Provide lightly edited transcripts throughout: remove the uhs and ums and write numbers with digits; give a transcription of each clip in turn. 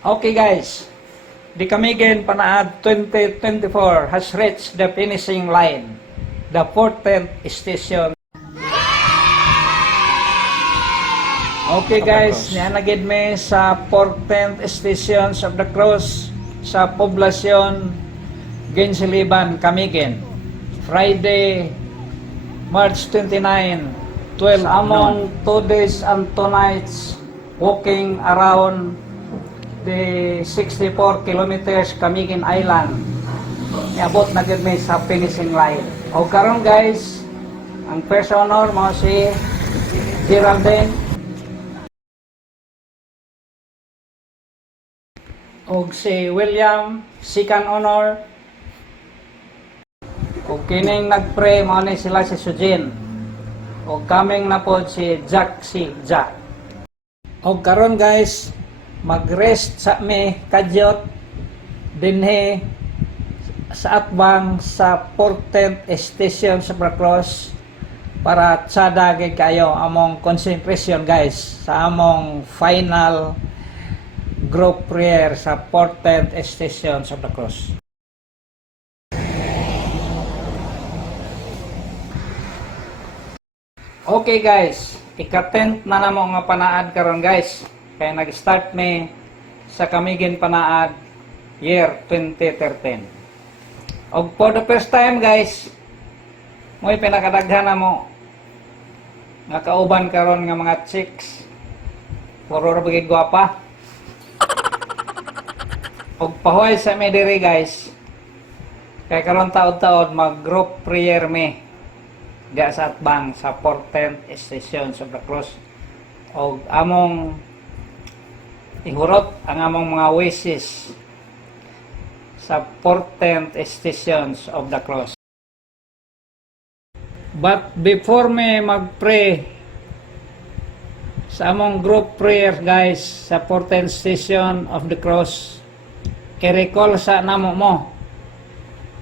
Okay guys, the Camiguin Panaad 2024 has reached the finishing line, the 14th station. Okay guys, nianagid me sa 14th stations of the cross sa poblasyon Ginsiliban, Camiguin. Friday, March 29, 12 among 2 days and 2 nights walking around the 64 kilometers Camiguin Island. Niabot na gid mi sa finishing line. O karon guys, ang first honor mo si Geraldine o si William, second honor. O kining nagpray mo ni sila si Sujin. O kaming na po si Jack si Jack. O karon guys, mag-rest sa mi kadyot dinhi sa atbang sa 14th station sa Bracross para tsada kay kayo among concentration guys sa among final group prayer sa 14th station sa Bracross. Okay guys, ika-10th na namo nga panaad karon guys. Kaya nag-start me sa Camiguin Panaad year 2013. Og for the first time guys, mo'y pinakadaghan na mo nga kauban karon nga mga chicks. Puro ra bagay gwapa. Og pahuay sa me diri guys. Kaya karon taod-taod mag-group prayer me ga sa atbang sa 14th station sa Bracross. Og among ihurot ang among mga wishes sa 14th stations of the cross. But before me mag-pray sa among group prayer guys sa 14th station of the cross, i-recall sa namo mo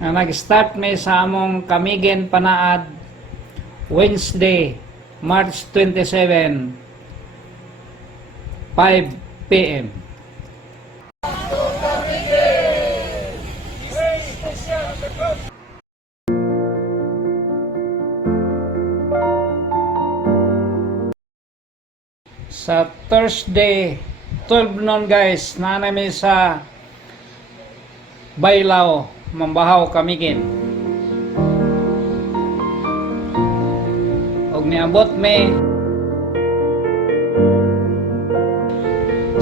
na nag-start me sa among Camiguin Panaad Wednesday, March 27, 5 PM. Sa Thursday, 12 noon guys, nanami sa Baylao, Mambahaw, Camiguin. Og niabot me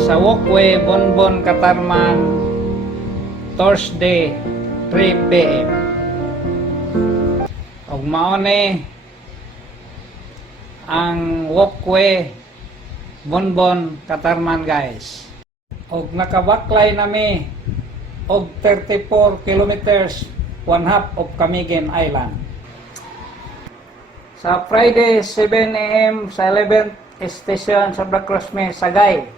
sa walkway Bonbon Katarman Thursday 3 PM. Og mao ni ang walkway Bonbon Katarman guys. Og nakabaklay nami og 34 kilometers, 1/2 of Camiguin Island. Sa Friday 7 AM sa 11th station sa Bracross me Sagay.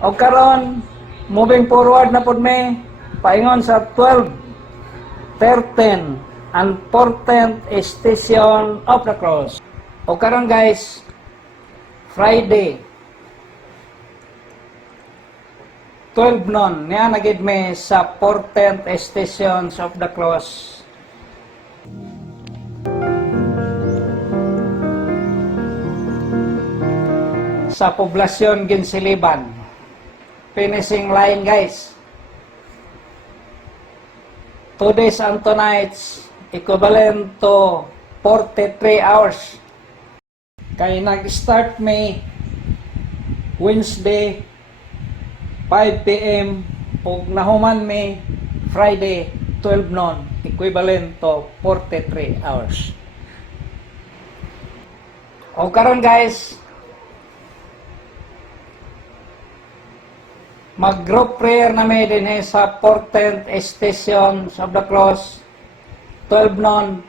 O karon, moving forward na pod me, paingon sa 12, 13, and 14th station of the cross. O karon guys, Friday, 12 noon, niya nagid me sa 14th stations of the cross. Sa poblasyon Ginsiliban. Finishing line guys. 2 days and 2 nights, equivalent to 43 hours. Kaya nag-start me Wednesday 5 PM ug nahuman me Friday 12 noon, equivalent to 43 hours. O karon guys, mag-group prayer na may din sa 14th station of the cross, 12 noon,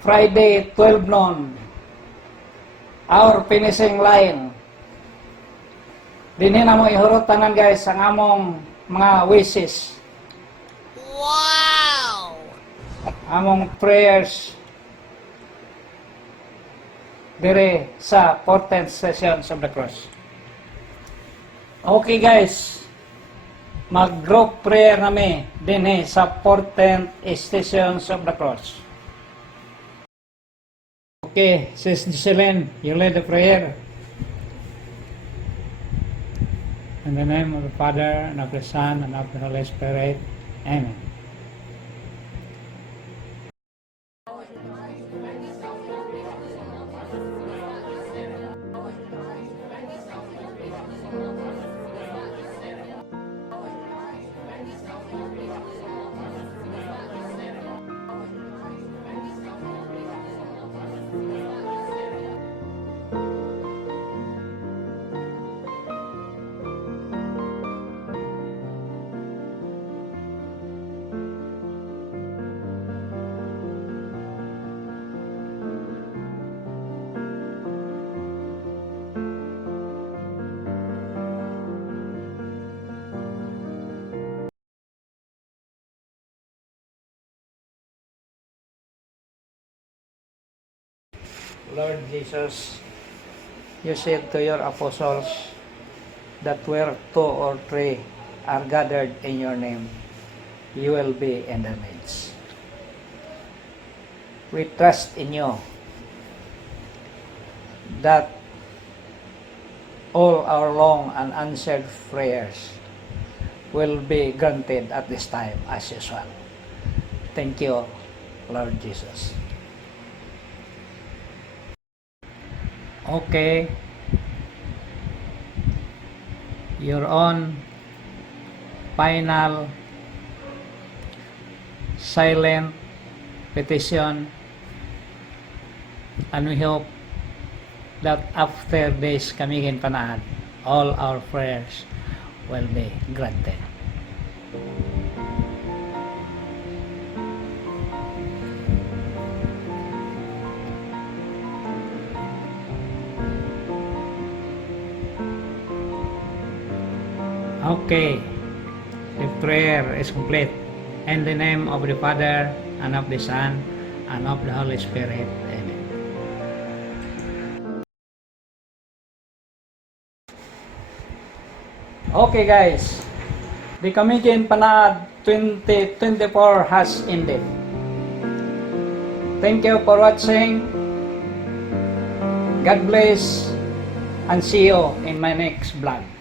Friday 12 noon. Our finishing line. Dinhi na mo ihurot tanan guys ang among mga wishes. Wow! Among prayers dire sa 14th session of the cross. Okay guys, mag-group prayer nami din sa 14th Stations of the Cross. Okay, Sis Giseline, you lead the prayer. In the name of the Father, and of the Son, and of the Holy Spirit. Amen. Lord Jesus, you said to your apostles that where two or three are gathered in your name, you will be in the midst. We trust in you that all our long and unanswered prayers will be granted at this time as usual. Thank you, Lord Jesus. Okay, your own final silent petition, and we hope that after this Kamigin Panaad, all our prayers will be granted. Okay, the prayer is complete. In the name of the Father, and of the Son, and of the Holy Spirit. Amen. Okay guys, the Kamigin Panaad 2024 has ended. Thank you for watching. God bless, and see you in my next vlog.